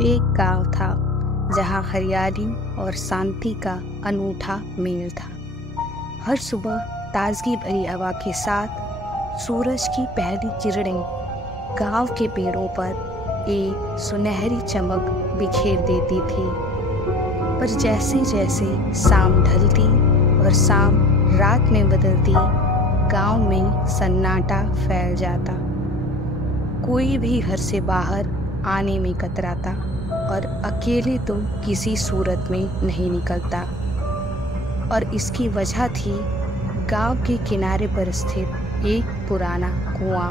एक गांव था जहां हरियाली और शांति का अनूठा मेल था। हर सुबह ताजगी भरी हवा के साथ सूरज की पहली किरणें गांव के पेड़ों पर एक सुनहरी चमक बिखेर देती थी। पर जैसे जैसे शाम ढलती और शाम रात में बदलती, गांव में सन्नाटा फैल जाता। कोई भी घर से बाहर आने में कतराता और अकेले तो किसी सूरत में नहीं निकलता। और इसकी वजह थी गांव के किनारे पर स्थित एक पुराना कुआं।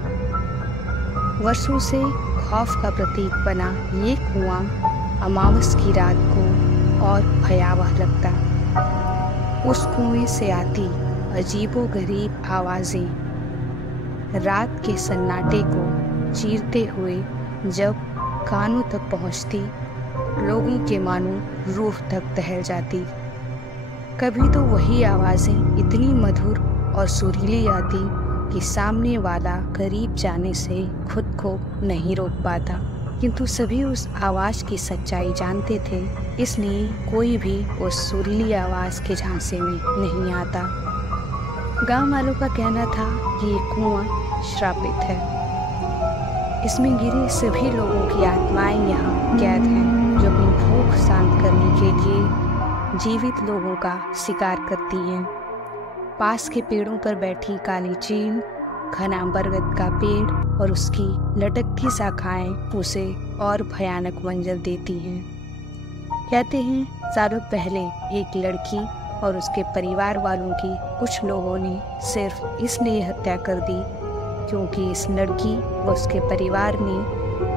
वर्षों से खौफ का प्रतीक बना ये कुआं अमावस की रात को और भयावह लगता। उस कुएं से आती अजीबोगरीब आवाज़ें रात के सन्नाटे को चीरते हुए जब कानों तक पहुंचती, लोगों के मानो रूह तक दहल जाती। कभी तो वही आवाज़ें इतनी मधुर और सुरीली आती कि सामने वाला करीब जाने से खुद को नहीं रोक पाता। किंतु सभी उस आवाज़ की सच्चाई जानते थे, इसलिए कोई भी उस सुरीली आवाज़ के झांसे में नहीं आता। गांव वालों का कहना था कि ये कुआं श्रापित है। इसमें गिरे सभी लोगों की आत्माएं यहाँ कैद हैं, जो अपनी भूख शांत करने के लिए जीवित लोगों का शिकार करती हैं। पास के पेड़ों पर बैठी काली चील, घना बरगद का पेड़ और उसकी लटकती शाखाएं उसे और भयानक मंजर देती हैं। कहते हैं सालों पहले एक लड़की और उसके परिवार वालों की कुछ लोगों ने सिर्फ इसलिए हत्या कर दी क्योंकि इस लड़की व उसके परिवार ने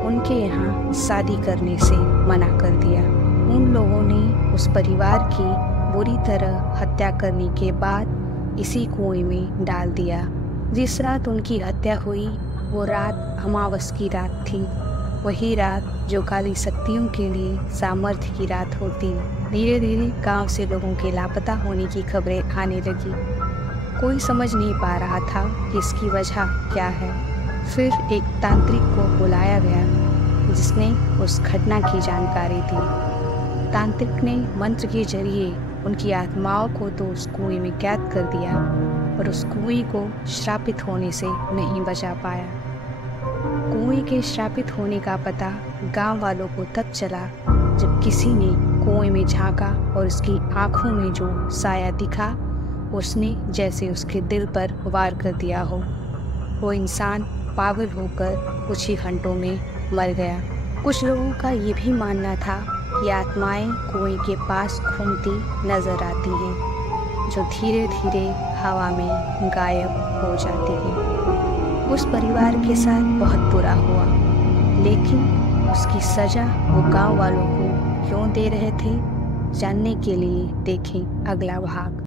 उनके यहाँ शादी करने से मना कर दिया। उन लोगों ने उस परिवार की बुरी तरह हत्या करने के बाद इसी कुएं में डाल दिया। जिस रात उनकी हत्या हुई वो रात अमावस की रात थी, वही रात जो काली शक्तियों के लिए सामर्थ्य की रात होती। धीरे धीरे गांव से लोगों के लापता होने की खबरें आने लगी। कोई समझ नहीं पा रहा था कि इसकी वजह क्या है। फिर एक तांत्रिक को बुलाया गया जिसने उस घटना की जानकारी दी। तांत्रिक ने मंत्र के जरिए उनकी आत्माओं को तो उस कुएं में कैद कर दिया, पर उस कुएं को श्रापित होने से नहीं बचा पाया। कुएं के श्रापित होने का पता गांव वालों को तब चला जब किसी ने कुएं में झांका और उसकी आंखों में जो साया दिखा, उसने जैसे उसके दिल पर वार कर दिया हो। वो इंसान पागल होकर कुछ ही घंटों में मर गया। कुछ लोगों का ये भी मानना था कि आत्माएं कुएं के पास घूमती नजर आती हैं, जो धीरे धीरे हवा में गायब हो जाती हैं। उस परिवार के साथ बहुत बुरा हुआ, लेकिन उसकी सजा वो गांव वालों को क्यों दे रहे थे, जानने के लिए देखें अगला भाग।